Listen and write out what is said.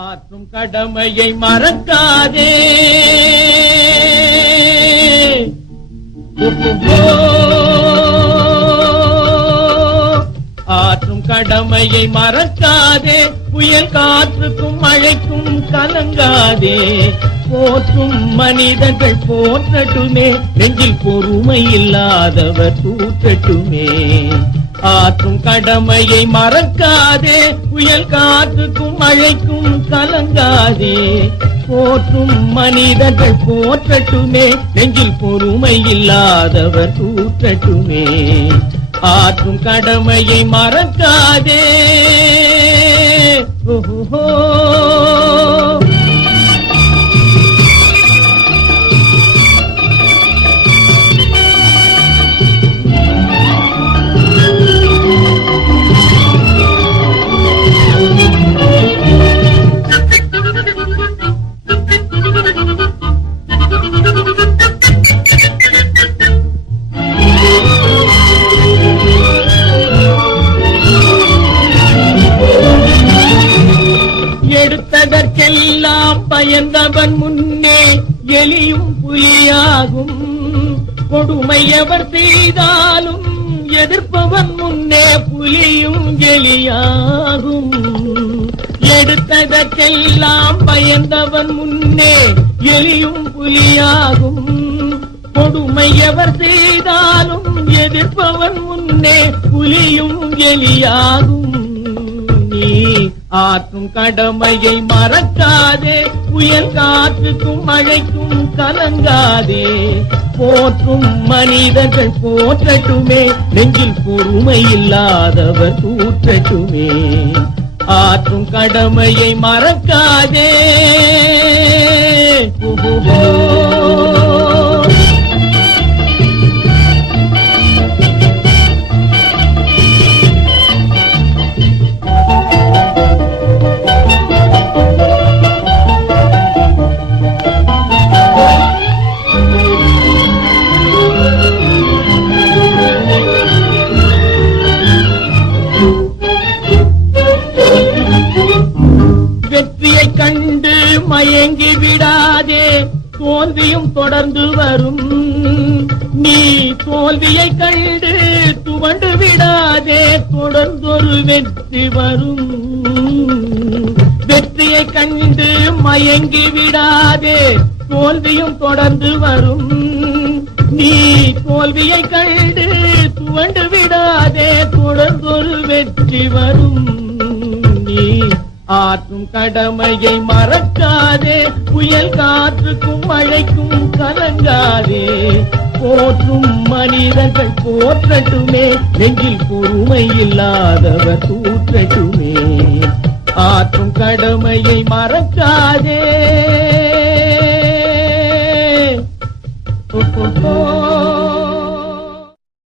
ஆற்றும் கடமையை மறக்காதே. ஆற்றும் கடமையை மறக்காதே, புயல் காற்றுக்கும் மழைக்கும் கலங்காதே. போற்றும் மனிதர்கள் போற்றட்டுமே, நெஞ்சில் பொறுமை இல்லாதவர் தூற்றட்டுமே. ஆற்றும் கடமையை மறக்காதே, புயல் காற்றுக்கும் மழைக்கும் கலங்காதே. போற்றும் மனிதர்கள் போற்றட்டுமே, நெஞ்சில் பொறுமை இல்லாதவர் தூற்றட்டுமே. ஆற்றும் கடமையை மறக்காதே. ஓஹோ எடுத்ததற்கெல்லாம் பயந்தவன் முன்னே எலியும் புலியாகும். கொடுமை எவர் செய்தாலும் எதிர்ப்பவன் முன்னே புலியும் எலியாகும். எடுத்ததற்கெல்லாம் பயந்தவன் முன்னே எலியும் புலியாகும். கொடுமை எவர் செய்தாலும் எதிர்ப்பவன் முன்னே புலியும் எலியாகும். ஆற்றும் கடமையை மறக்காதே, புயல் காற்றுக்கும் மழைக்கும் கலங்காதே. போற்றும் மனிதர்கள் போற்றட்டுமே, நெஞ்சில் பொறுமை இல்லாதவர் தூற்றட்டுமே. ஆற்றும் கடமையை மறக்காதே. வெற்றியை கண்டு மயங்கி விடாதே, தோல்வியும் தொடர்ந்து வரும். நீ தோல்வியை கண்டு துவண்டு விடாதே, தொடர்ந்தொரு வெற்றி வரும். வெற்றியை கண்டு மயங்கி விடாதே, தோல்வியும் தொடர்ந்து வரும். நீ தோல்வியை கண்டு துவண்டு விடாதே, தொடர்ந்தொரு வெற்றி வரும். நீ ஆற்றும் கடமையை மறக்காதே, புயல் காற்றுக்கும் மழைக்கும் கலங்காதே. போற்றும் மனிதர்கள் போற்றட்டுமே, நெஞ்சில் பொறுமை இல்லாதவர் தூற்றட்டுமே. ஆற்றும் கடமையை மறக்காதே.